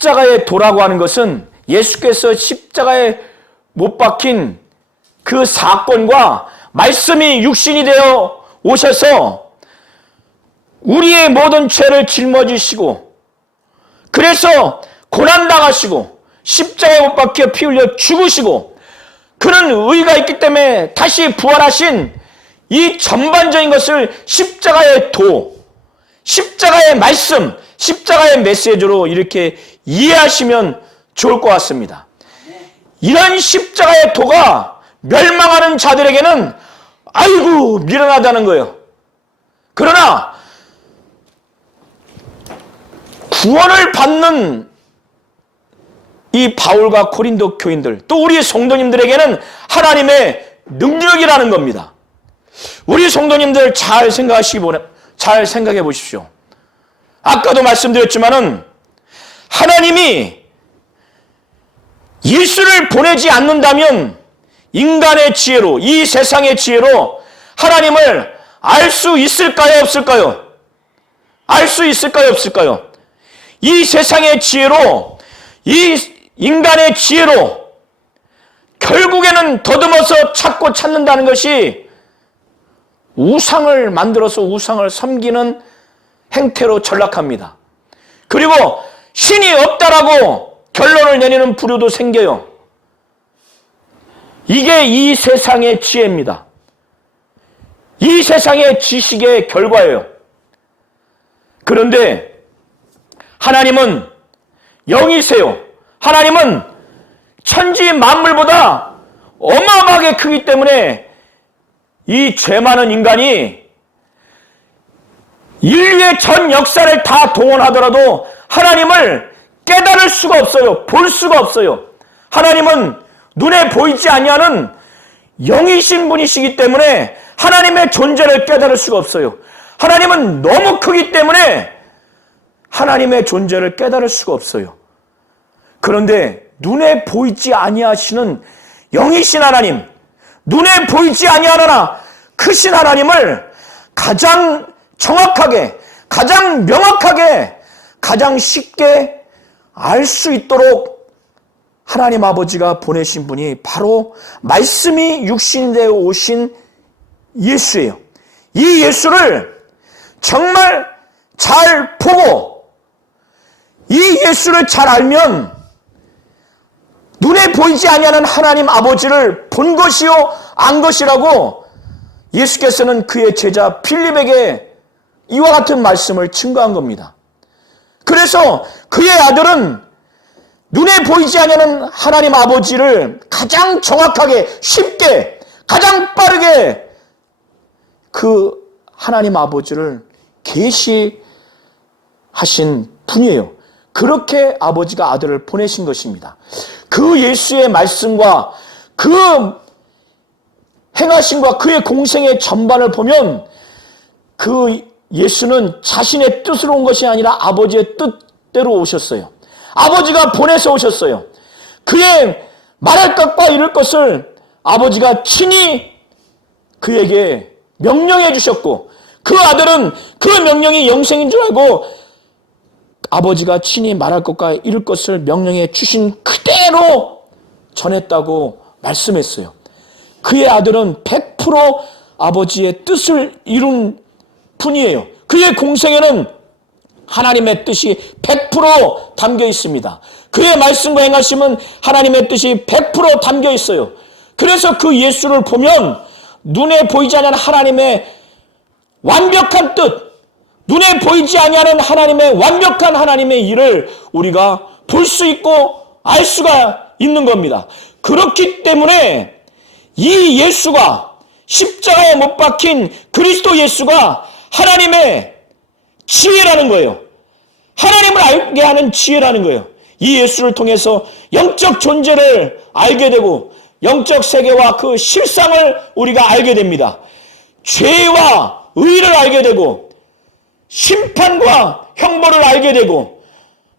십자가의 도라고 하는 것은 예수께서 십자가에 못 박힌 그 사건과 말씀이 육신이 되어 오셔서 우리의 모든 죄를 짊어지시고 그래서 고난당하시고 십자가에 못 박혀 피 흘려 죽으시고 그런 의가 있기 때문에 다시 부활하신 이 전반적인 것을 십자가의 도, 십자가의 말씀, 십자가의 메시지로 이렇게 이해하시면 좋을 것 같습니다. 이런 십자가의 도가 멸망하는 자들에게는 아이고 미련하다는 거예요. 그러나 구원을 받는 이 바울과 고린도 교인들 또 우리 성도님들에게는 하나님의 능력이라는 겁니다. 우리 성도님들 잘 생각해 보십시오. 아까도 말씀드렸지만은 하나님이 예수를 보내지 않는다면 인간의 지혜로 이 세상의 지혜로 하나님을 알 수 있을까요? 없을까요? 알 수 있을까요? 없을까요? 이 세상의 지혜로 이 인간의 지혜로 결국에는 더듬어서 찾는다는 것이 우상을 만들어서 우상을 섬기는 행태로 전락합니다. 그리고 신이 없다라고 결론을 내리는 부류도 생겨요. 이게 이 세상의 지혜입니다. 이 세상의 지식의 결과예요. 그런데 하나님은 영이세요. 하나님은 천지 만물보다 어마어마하게 크기 때문에 이 죄 많은 인간이 인류의 전 역사를 다 동원하더라도 하나님을 깨달을 수가 없어요. 볼 수가 없어요. 하나님은 눈에 보이지 아니하는 영이신 분이시기 때문에 하나님의 존재를 깨달을 수가 없어요. 하나님은 너무 크기 때문에 하나님의 존재를 깨달을 수가 없어요. 그런데 눈에 보이지 아니하시는 영이신 하나님, 눈에 보이지 아니하나 크신 하나님을 가장 정확하게, 가장 명확하게, 가장 쉽게 알 수 있도록 하나님 아버지가 보내신 분이 바로 말씀이 육신되어 오신 예수예요. 이 예수를 정말 잘 보고 이 예수를 잘 알면 눈에 보이지 아니하는 하나님 아버지를 본 것이요 안 것이라고 예수께서는 그의 제자 필립에게 이와 같은 말씀을 증거한 겁니다. 그래서 그의 아들은 눈에 보이지 아니하는 하나님 아버지를 가장 정확하게 쉽게 가장 빠르게 그 하나님 아버지를 계시하신 분이에요. 그렇게 아버지가 아들을 보내신 것입니다. 그 예수의 말씀과 그 행하심과 그의 공생의 전반을 보면 그 예수는 자신의 뜻으로 온 것이 아니라 아버지의 뜻대로 오셨어요. 아버지가 보내서 오셨어요. 그의 말할 것과 이룰 것을 아버지가 친히 그에게 명령해 주셨고 그 아들은 그 명령이 영생인 줄 알고 아버지가 친히 말할 것과 이룰 것을 명령해 주신 그대로 전했다고 말씀했어요. 그의 아들은 100% 아버지의 뜻을 이룬 분이에요. 그의 공생에는 하나님의 뜻이 100% 담겨 있습니다. 그의 말씀과 행하심은 하나님의 뜻이 100% 담겨 있어요. 그래서 그 예수를 보면 눈에 보이지 않는 하나님의 완벽한 뜻, 눈에 보이지 아니하는 하나님의 완벽한 하나님의 일을 우리가 볼 수 있고 알 수가 있는 겁니다. 그렇기 때문에 이 예수가 십자가에 못 박힌 그리스도 예수가 하나님의 지혜라는 거예요. 하나님을 알게 하는 지혜라는 거예요. 이 예수를 통해서 영적 존재를 알게 되고 영적 세계와 그 실상을 우리가 알게 됩니다. 죄와 의를 알게 되고 심판과 형벌을 알게 되고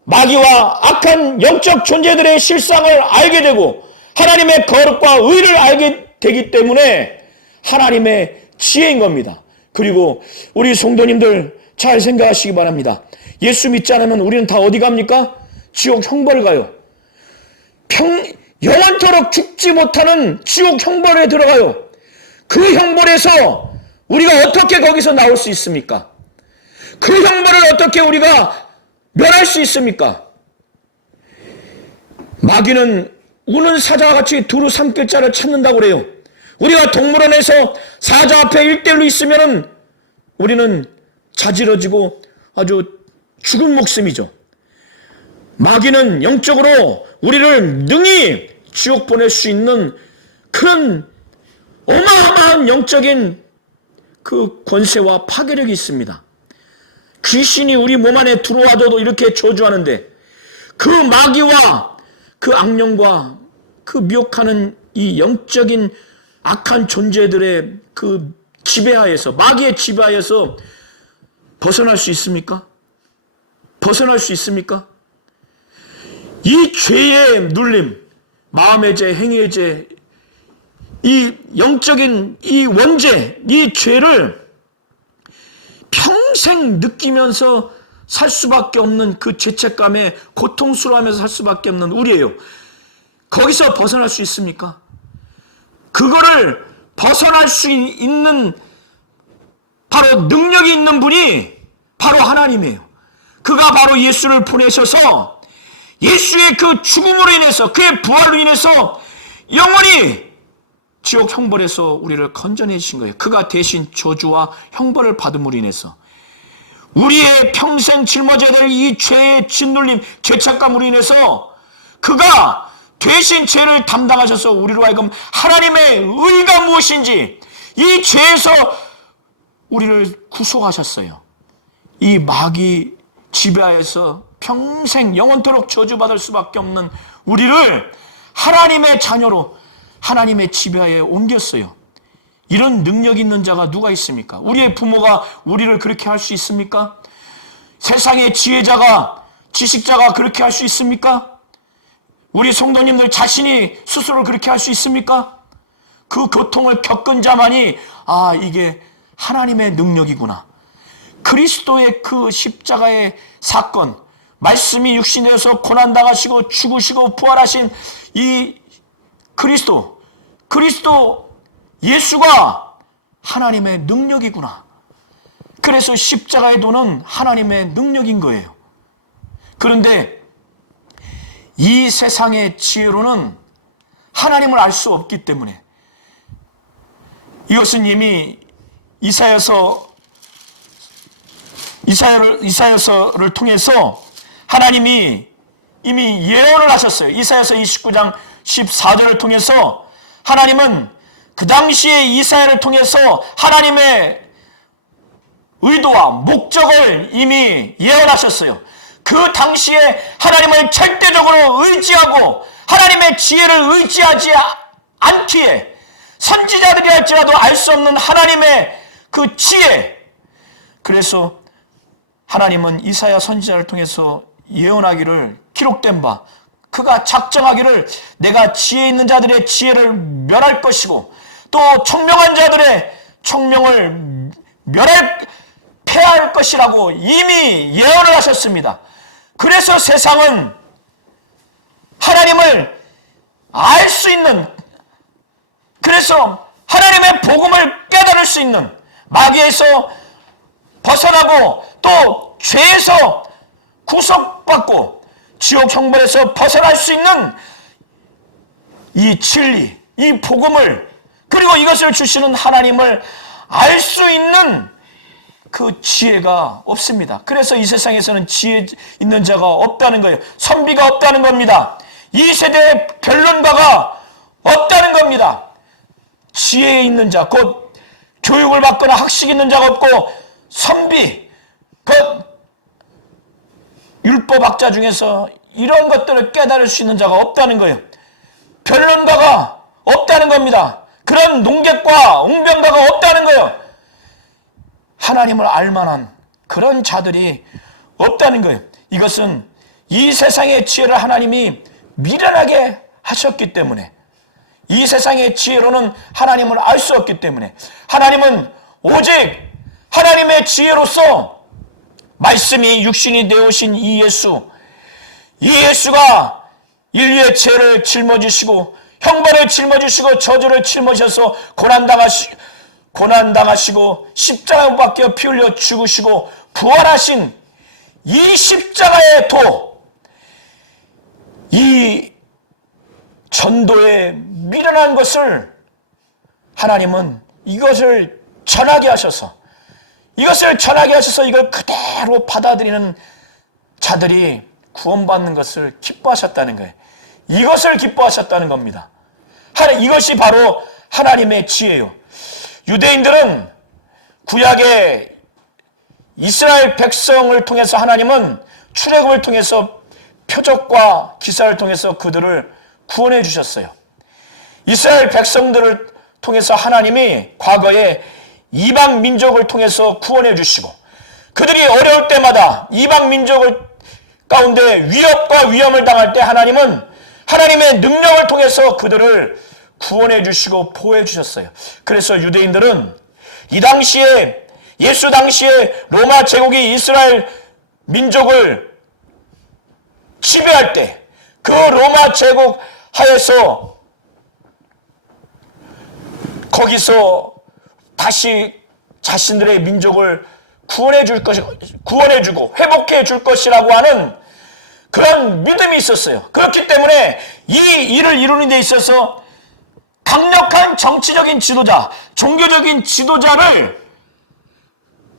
마귀와 악한 영적 존재들의 실상을 알게 되고 하나님의 거룩과 의를 알게 되기 때문에 하나님의 지혜인 겁니다. 그리고 우리 성도님들 잘 생각하시기 바랍니다. 예수 믿지 않으면 우리는 다 어디 갑니까? 지옥 형벌을 가요. 영원토록 죽지 못하는 지옥 형벌에 들어가요. 그 형벌에서 우리가 어떻게 거기서 나올 수 있습니까? 그 형벌을 어떻게 우리가 면할 수 있습니까? 마귀는 우는 사자와 같이 두루 삼킬 자를 찾는다고 그래요. 우리가 동물원에서 사자 앞에 1대1로 있으면은 우리는 자지러지고 아주 죽은 목숨이죠. 마귀는 영적으로 우리를 능히 지옥 보낼 수 있는 그런 어마어마한 영적인 그 권세와 파괴력이 있습니다. 귀신이 우리 몸 안에 들어와도 이렇게 저주하는데 그 마귀와 그 악령과 그 미혹하는 이 영적인 악한 존재들의 그 지배하에서, 마귀의 지배하에서 벗어날 수 있습니까? 벗어날 수 있습니까? 이 죄의 눌림, 마음의 죄, 행위의 죄, 이 영적인 이 원죄, 이 죄를 평생 느끼면서 살 수밖에 없는 그 죄책감에 고통스러워하면서 살 수밖에 없는 우리예요. 거기서 벗어날 수 있습니까? 그거를 벗어날 수 있는 바로 능력이 있는 분이 바로 하나님이에요. 그가 바로 예수를 보내셔서 예수의 그 죽음으로 인해서, 그의 부활로 인해서 영원히 지옥 형벌에서 우리를 건져내 주신 거예요. 그가 대신 저주와 형벌을 받음으로 인해서 우리의 평생 짊어져야 될 이 죄의 짓눌림, 죄책감으로 인해서 그가 대신 죄를 담당하셔서 우리로 하여금 하나님의 의가 무엇인지 이 죄에서 우리를 구속하셨어요. 이 마귀 지배하에서 평생 영원토록 저주받을 수밖에 없는 우리를 하나님의 자녀로 하나님의 지배하에 옮겼어요. 이런 능력 있는 자가 누가 있습니까? 우리의 부모가 우리를 그렇게 할 수 있습니까? 세상의 지혜자가, 지식자가 그렇게 할 수 있습니까? 우리 성도님들 자신이 스스로 그렇게 할 수 있습니까? 그 고통을 겪은 자만이 이게 하나님의 능력이구나. 그리스도의 그 십자가의 사건, 말씀이 육신에서 고난당하시고 죽으시고 부활하신 이 그리스도 예수가 하나님의 능력이구나. 그래서 십자가의 도는 하나님의 능력인 거예요. 그런데 이 세상의 지혜로는 하나님을 알 수 없기 때문에 이것은 이미 이사야서를 통해서 하나님이 이미 예언을 하셨어요. 이사야서 29장 14절을 통해서 하나님은 그 당시에 이사야를 통해서 하나님의 의도와 목적을 이미 예언하셨어요. 그 당시에 하나님을 절대적으로 의지하고 하나님의 지혜를 의지하지 않기에 선지자들이 할지라도 알 수 없는 하나님의 그 지혜, 그래서 하나님은 이사야 선지자를 통해서 예언하기를, 기록된 바 그가 작정하기를 내가 지혜 있는 자들의 지혜를 멸할 것이고 또 청명한 자들의 청명을 폐할 것이라고 이미 예언을 하셨습니다. 그래서 세상은 하나님을 알 수 있는, 그래서 하나님의 복음을 깨달을 수 있는, 마귀에서 벗어나고 또 죄에서 구속받고 지옥 형벌에서 벗어날 수 있는 이 진리, 이 복음을, 그리고 이것을 주시는 하나님을 알 수 있는 그 지혜가 없습니다. 그래서 이 세상에서는 지혜 있는 자가 없다는 거예요. 선비가 없다는 겁니다. 이 세대에 변론가가 없다는 겁니다. 지혜 있는 자, 곧 교육을 받거나 학식 있는 자가 없고 선비, 그 율법학자 중에서 이런 것들을 깨달을 수 있는 자가 없다는 거예요. 변론가가 없다는 겁니다. 그런 농객과 웅변가가 없다는 거예요. 하나님을 알만한 그런 자들이 없다는 거예요. 이것은 이 세상의 지혜를 하나님이 미련하게 하셨기 때문에, 이 세상의 지혜로는 하나님을 알 수 없기 때문에, 하나님은 오직 하나님의 지혜로서 말씀이 육신이 되어오신 이 예수, 이 예수가 인류의 죄를 짊어지시고 형벌을 짊어지시고 저주를 짊어져서 고난당하시고 십자가에 못 박혀 피 흘려 죽으시고 부활하신 이 십자가의 도, 이 전도에 미련한 것을 하나님은 이것을 전하게 하셔서 이걸 그대로 받아들이는 자들이 구원받는 것을 기뻐하셨다는 거예요. 이것을 기뻐하셨다는 겁니다. 이것이 바로 하나님의 지혜예요. 유대인들은 구약의 이스라엘 백성을 통해서 하나님은 출애굽을 통해서 표적과 기사를 통해서 그들을 구원해 주셨어요. 이스라엘 백성들을 통해서 하나님이 과거에 이방 민족을 통해서 구원해 주시고 그들이 어려울 때마다 이방 민족을 가운데 위협과 위험을 당할 때 하나님은 하나님의 능력을 통해서 그들을 구원해 주시고 보호해 주셨어요. 그래서 유대인들은 이 당시에 예수 당시에 로마 제국이 이스라엘 민족을 지배할 때 그 로마 제국 하에서 거기서 다시 자신들의 민족을 구원해주고 회복해 줄 것이라고 하는 그런 믿음이 있었어요. 그렇기 때문에 이 일을 이루는 데 있어서 강력한 정치적인 지도자, 종교적인 지도자를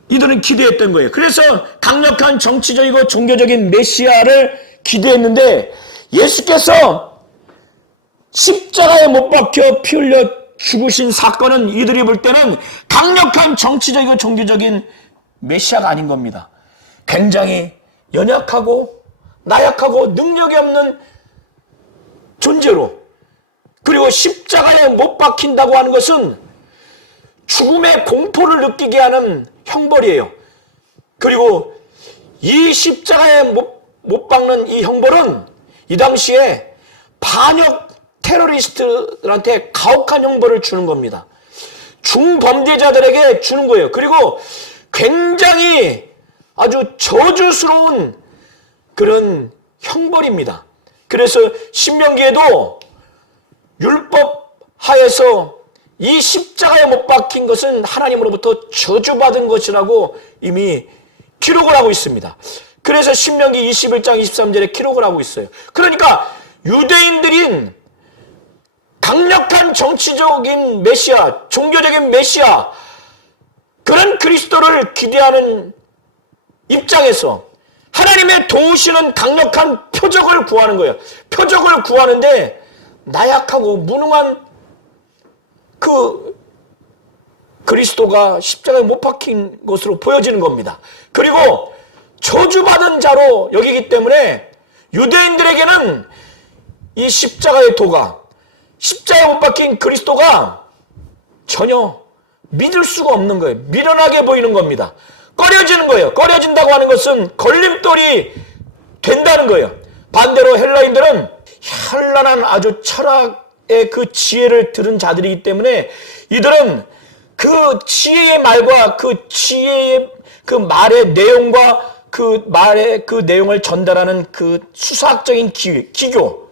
이들은 기대했던 거예요. 그래서 강력한 정치적이고 종교적인 메시아를 기대했는데 예수께서 십자가에 못 박혀 피 흘려 죽으신 사건은 이들이 볼 때는 강력한 정치적이고 종교적인 메시아가 아닌 겁니다. 굉장히 연약하고 나약하고 능력이 없는 존재로, 그리고 십자가에 못 박힌다고 하는 것은 죽음의 공포를 느끼게 하는 형벌이에요. 그리고 이 십자가에 못 박는 이 형벌은 이 당시에 반역 테러리스트들한테 가혹한 형벌을 주는 겁니다. 중범죄자들에게 주는 거예요. 그리고 굉장히 아주 저주스러운 그런 형벌입니다. 그래서 신명기에도 율법 하에서 이 십자가에 못 박힌 것은 하나님으로부터 저주받은 것이라고 이미 기록을 하고 있습니다. 그래서 신명기 21장 23절에 기록을 하고 있어요. 그러니까 유대인들인 강력한 정치적인 메시아, 종교적인 메시아, 그런 그리스도를 기대하는 입장에서 하나님의 도우시는 강력한 표적을 구하는 거예요. 표적을 구하는데 나약하고 무능한 그 그리스도가 십자가에 못 박힌 것으로 보여지는 겁니다. 그리고 저주받은 자로 여기기 때문에 유대인들에게는 이 십자가의 도가, 십자가에 못 박힌 그리스도가 전혀 믿을 수가 없는 거예요. 미련하게 보이는 겁니다. 꺼려지는 거예요. 꺼려진다고 하는 것은 걸림돌이 된다는 거예요. 반대로 헬라인들은 현란한 아주 철학의 그 지혜를 들은 자들이기 때문에 이들은 그 지혜의 말과 그 지혜의 그 말의 내용과 그 말의 그 내용을 전달하는 그 수사학적인 기교,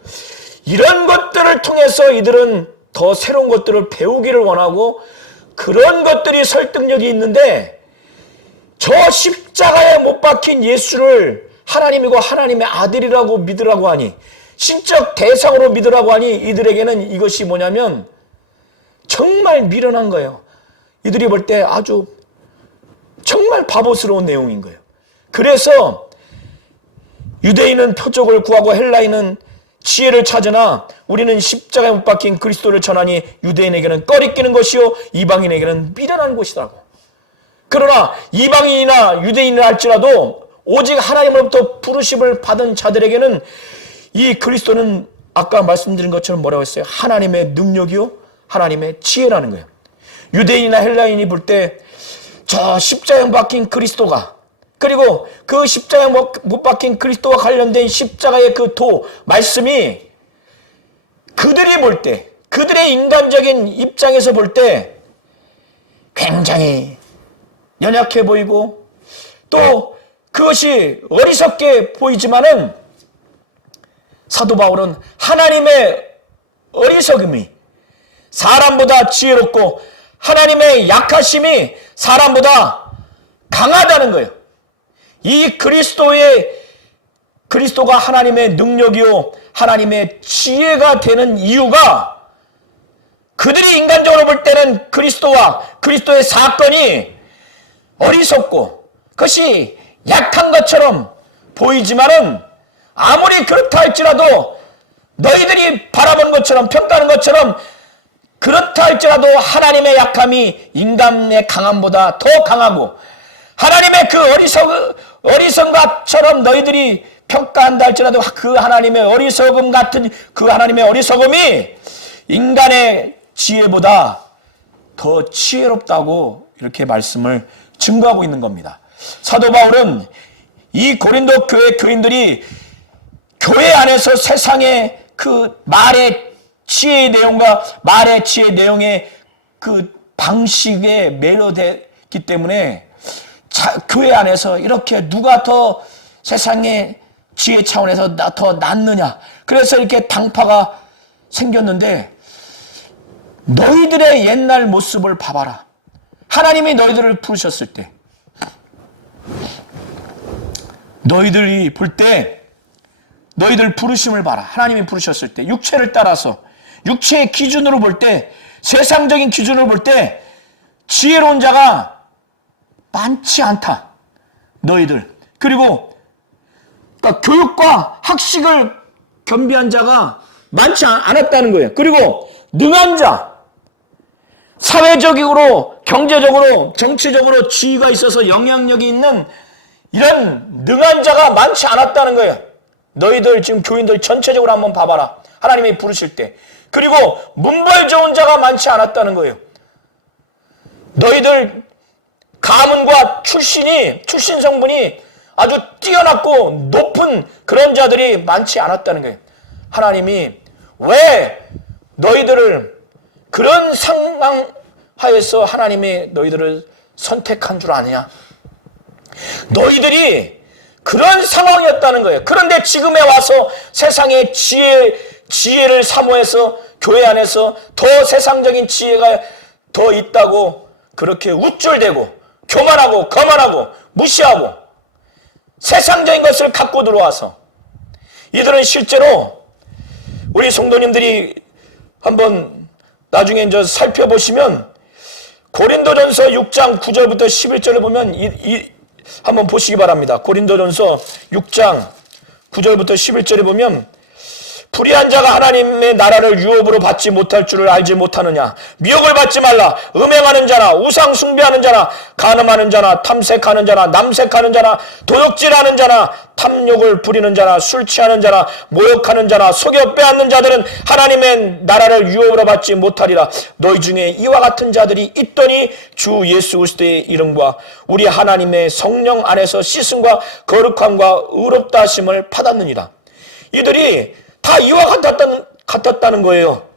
이런 것들을 통해서 이들은 더 새로운 것들을 배우기를 원하고 그런 것들이 설득력이 있는데, 저 십자가에 못 박힌 예수를 하나님이고 하나님의 아들이라고 믿으라고 하니, 신적 대상으로 믿으라고 하니 이들에게는 이것이 뭐냐면 정말 미련한 거예요. 이들이 볼 때 아주 정말 바보스러운 내용인 거예요. 그래서 유대인은 표적을 구하고 헬라인은 지혜를 찾으나 우리는 십자가에 못 박힌 그리스도를 전하니 유대인에게는 꺼리끼는 것이요 이방인에게는 미련한 것이라고. 그러나 이방인이나 유대인이라 할지라도 오직 하나님으로부터 부르심을 받은 자들에게는 이 그리스도는 아까 말씀드린 것처럼 뭐라고 했어요? 하나님의 능력이요 하나님의 지혜라는 거예요. 유대인이나 헬라인이 볼 때 저 십자가에 못 박힌 그리스도가, 그리고 그 십자가에 못 박힌 그리스도와 관련된 십자가의 그 도, 말씀이 그들이 볼 때, 그들의 인간적인 입장에서 볼 때 굉장히 연약해 보이고 또 그것이 어리석게 보이지만은 사도 바울은 하나님의 어리석음이 사람보다 지혜롭고 하나님의 약하심이 사람보다 강하다는 거예요. 이 그리스도가 하나님의 능력이요 하나님의 지혜가 되는 이유가 그들이 인간적으로 볼 때는 그리스도와 그리스도의 사건이 어리석고 그것이 약한 것처럼 보이지만은 아무리 그렇다 할지라도 너희들이 바라보는 것처럼 평가하는 것처럼 그렇다 할지라도 하나님의 약함이 인간의 강함보다 더 강하고 하나님의 그 어리석음처럼 너희들이 평가한다 할지라도 그 하나님의 어리석음 같은 그 하나님의 어리석음이 인간의 지혜보다 더 지혜롭다고 이렇게 말씀을 증거하고 있는 겁니다. 사도 바울은 이 고린도 교회 교인들이 교회 안에서 세상의 그 말의 지혜의 내용과 말의 지혜의 내용의 그 방식에 매료되기 때문에 교회 안에서 이렇게 누가 더 세상의 지혜 차원에서 더 낫느냐 그래서 이렇게 당파가 생겼는데 너희들의 옛날 모습을 봐봐라. 하나님이 너희들을 부르셨을 때 너희들이 볼 때 너희들 부르심을 봐라. 하나님이 부르셨을 때 육체를 따라서 육체의 기준으로 볼 때 세상적인 기준으로 볼 때 지혜로운 자가 많지 않다. 너희들. 그리고 그러니까 교육과 학식을 겸비한 자가 많지 않았다는 거예요. 그리고 능한 자, 사회적으로 경제적으로 정치적으로 지위가 있어서 영향력이 있는 이런 능한 자가 많지 않았다는 거예요. 너희들 지금 교인들 전체적으로 한번 봐봐라. 하나님이 부르실 때. 그리고 문벌 좋은 자가 많지 않았다는 거예요. 너희들 가문과 출신 성분이 아주 뛰어났고 높은 그런 자들이 많지 않았다는 거예요. 하나님이 왜 너희들을 그런 상황하에서 하나님이 너희들을 선택한 줄 아느냐? 너희들이 그런 상황이었다는 거예요. 그런데 지금에 와서 세상의 지혜를 사모해서 교회 안에서 더 세상적인 지혜가 더 있다고 그렇게 우쭐대고 교만하고 거만하고 무시하고 세상적인 것을 갖고 들어와서 이들은 실제로 우리 성도님들이 한번 나중에 이제 살펴보시면 고린도전서 6장 9절부터 11절을 보면 한번 보시기 바랍니다. 고린도전서 6장 9절부터 11절에 보면 불의한 자가 하나님의 나라를 유업으로 받지 못할 줄을 알지 못하느냐. 미혹을 받지 말라. 음행하는 자나 우상 숭배하는 자나 간음하는 자나 탐색하는 자나 남색하는 자나 도둑질하는 자나 탐욕을 부리는 자나 술 취하는 자나 모욕하는 자나 속여 빼앗는 자들은 하나님의 나라를 유업으로 받지 못하리라. 너희 중에 이와 같은 자들이 있더니 주 예수 그리스도의 이름과 우리 하나님의 성령 안에서 씻음과 거룩함과 의롭다 하심을 받았느니라. 이들이 다 이와 같았다는 거예요.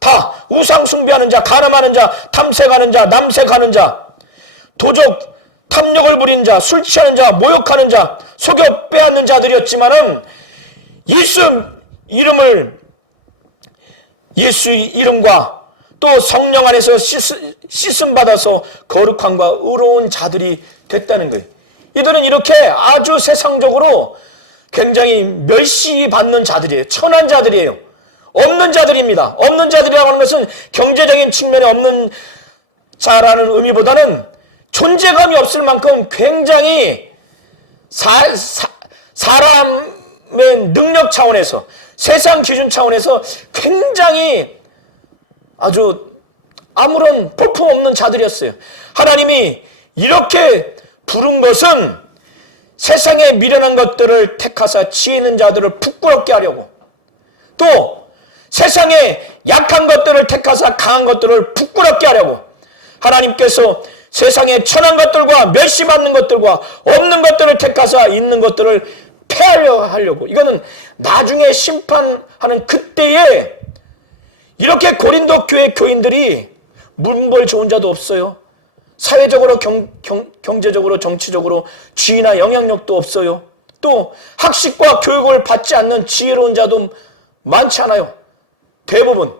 다 우상 숭배하는 자, 간음하는 자, 탐색하는 자, 남색하는 자, 도적, 탐욕을 부리는 자, 술 취하는 자, 모욕하는 자, 속여 빼앗는 자들이었지만은 예수의 이름과 또 성령 안에서 씻음 받아서 거룩함과 의로운 자들이 됐다는 거예요. 이들은 이렇게 아주 세상적으로 굉장히 멸시받는 자들이에요. 천한 자들이에요. 없는 자들입니다. 없는 자들이라고 하는 것은 경제적인 측면에 없는 자라는 의미보다는 존재감이 없을 만큼 굉장히 사람의 능력 차원에서 세상 기준 차원에서 굉장히 아주 아무런 볼품없는 자들이었어요. 하나님이 이렇게 부른 것은 세상에 미련한 것들을 택하사 지혜 있는 자들을 부끄럽게 하려고 또 세상에 약한 것들을 택하사 강한 것들을 부끄럽게 하려고 하나님께서 세상에 천한 것들과 멸시받는 것들과 없는 것들을 택하사 있는 것들을 폐하려 하려고 이거는 나중에 심판하는 그때에 이렇게 고린도 교회 교인들이 문벌 좋은 자도 없어요. 사회적으로 경제적으로 정치적으로 지위나 영향력도 없어요. 또 학식과 교육을 받지 않는 지혜로운 자도 많지 않아요. 대부분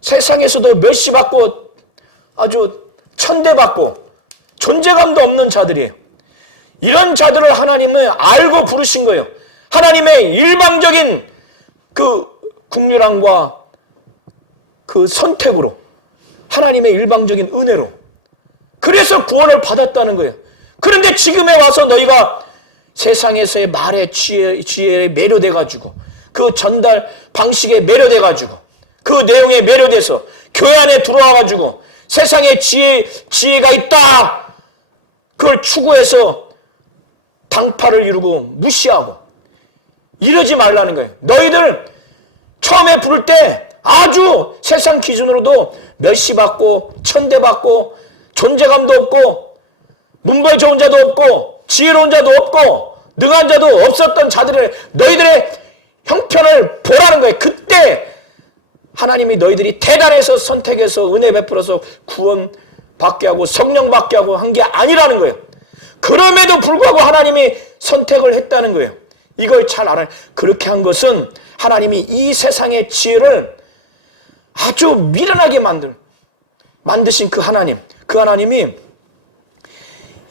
세상에서도 멸시받고 아주 천대받고 존재감도 없는 자들이에요. 이런 자들을 하나님은 알고 부르신 거예요. 하나님의 일방적인 그 국률함과 그 선택으로, 하나님의 일방적인 은혜로, 그래서 구원을 받았다는 거예요. 그런데 지금에 와서 너희가 세상에서의 말에 지혜에 매료돼가지고, 그 전달 방식에 매료돼가지고, 그 내용에 매료돼서 교회 안에 들어와가지고 세상에 지혜가 있다, 그걸 추구해서 당파를 이루고 무시하고 이러지 말라는 거예요. 너희들 처음에 부를 때 아주 세상 기준으로도 멸시받고 천대받고 존재감도 없고 문벌 좋은 자도 없고 지혜로운 자도 없고 능한 자도 없었던 자들을 너희들의 형편을 보라는 거예요. 그때 하나님이 너희들이 대단해서 선택해서 은혜 베풀어서 구원 받게 하고 성령 받게 하고 한 게 아니라는 거예요. 그럼에도 불구하고 하나님이 선택을 했다는 거예요. 이걸 잘 알아요. 그렇게 한 것은 하나님이 이 세상의 지혜를 아주 미련하게 만드신 그 하나님이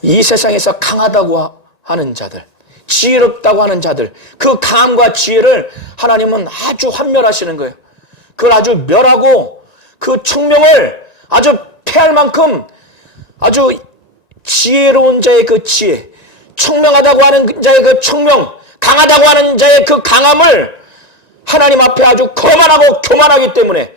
이 세상에서 강하다고 하는 자들, 지혜롭다고 하는 자들, 그 강함과 지혜를 하나님은 아주 환멸하시는 거예요. 그걸 아주 멸하고 그 청명을 아주 폐할 만큼 아주 지혜로운 자의 그 지혜, 청명하다고 하는 자의 그 청명, 강하다고 하는 자의 그 강함을 하나님 앞에 아주 거만하고 교만하기 때문에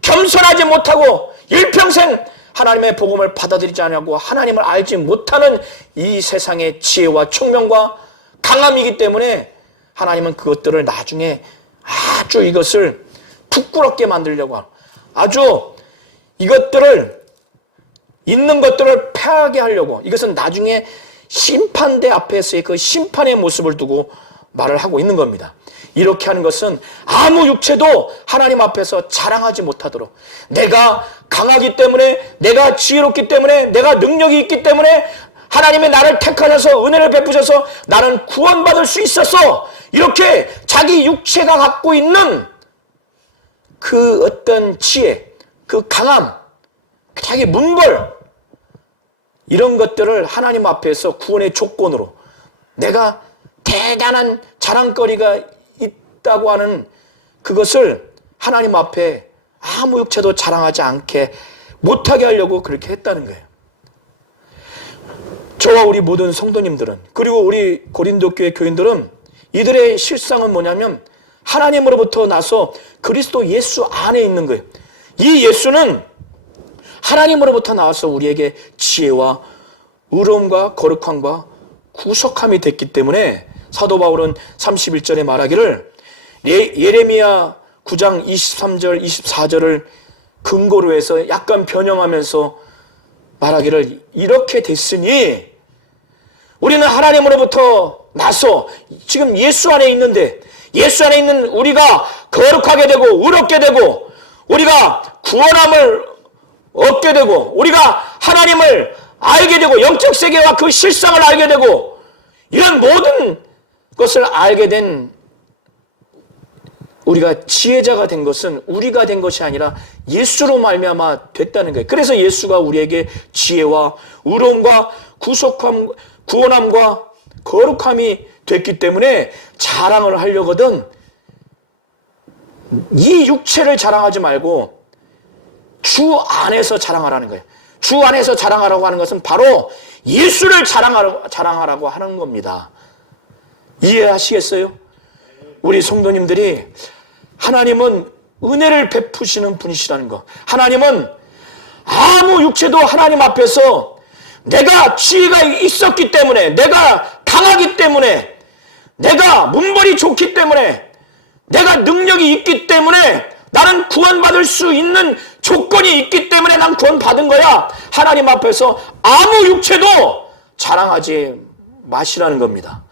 겸손하지 못하고 일평생 하나님의 복음을 받아들이지 않고 하나님을 알지 못하는 이 세상의 지혜와 청명과 강함이기 때문에 하나님은 그것들을 나중에 아주 이것을 부끄럽게 만들려고 하고 아주 이것들을 있는 것들을 폐하게 하려고, 이것은 나중에 심판대 앞에서의 그 심판의 모습을 두고 말을 하고 있는 겁니다. 이렇게 하는 것은 아무 육체도 하나님 앞에서 자랑하지 못하도록, 내가 강하기 때문에, 내가 지혜롭기 때문에, 내가 능력이 있기 때문에 하나님이 나를 택하셔서 은혜를 베푸셔서 나는 구원받을 수 있었어, 이렇게 자기 육체가 갖고 있는 그 어떤 지혜, 그 강함, 자기 문벌, 이런 것들을 하나님 앞에서 구원의 조건으로 내가 대단한 자랑거리가 있다고 하는 그것을 하나님 앞에 아무 육체도 자랑하지 않게 못하게 하려고 그렇게 했다는 거예요. 저와 우리 모든 성도님들은, 그리고 우리 고린도 교회 교인들은 이들의 실상은 뭐냐면 하나님으로부터 나서 그리스도 예수 안에 있는 거예요. 이 예수는 하나님으로부터 나와서 우리에게 지혜와 의로움과 거룩함과 구속함이 됐기 때문에 사도 바울은 31절에 말하기를, 예레미야 9장 23절 24절을 근거로 해서 약간 변형하면서 말하기를, 이렇게 됐으니 우리는 하나님으로부터 나서 지금 예수 안에 있는데, 예수 안에 있는 우리가 거룩하게 되고 의롭게 되고 우리가 구원함을 얻게 되고 우리가 하나님을 알게 되고 영적 세계와 그 실상을 알게 되고 이런 모든 것을 알게 된 우리가 지혜자가 된 것은 우리가 된 것이 아니라 예수로 말미암아 됐다는 거예요. 그래서 예수가 우리에게 지혜와 의로움과 구속함, 구원함과 거룩함이 됐기 때문에 자랑을 하려거든 이 육체를 자랑하지 말고 주 안에서 자랑하라는 거예요. 주 안에서 자랑하라고 하는 것은 바로 예수를 자랑하라고 하는 겁니다. 이해하시겠어요? 우리 성도님들이 하나님은 은혜를 베푸시는 분이시라는 거, 하나님은 아무 육체도 하나님 앞에서 내가 지혜가 있었기 때문에, 내가 강하기 때문에, 내가 문벌이 좋기 때문에, 내가 능력이 있기 때문에, 나는 구원받을 수 있는 조건이 있기 때문에 난 구원받은 거야, 하나님 앞에서 아무 육체도 자랑하지 마시라는 겁니다.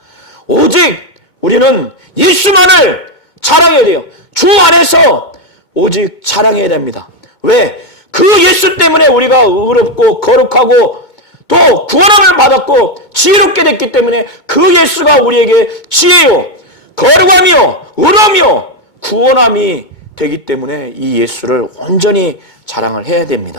오직 우리는 예수만을 자랑해야 돼요. 주 안에서 오직 자랑해야 됩니다. 왜? 그 예수 때문에 우리가 의롭고 거룩하고 또 구원함을 받았고 지혜롭게 됐기 때문에 그 예수가 우리에게 지혜요, 거룩함이요, 의로움이요, 구원함이 되기 때문에 이 예수를 온전히 자랑을 해야 됩니다.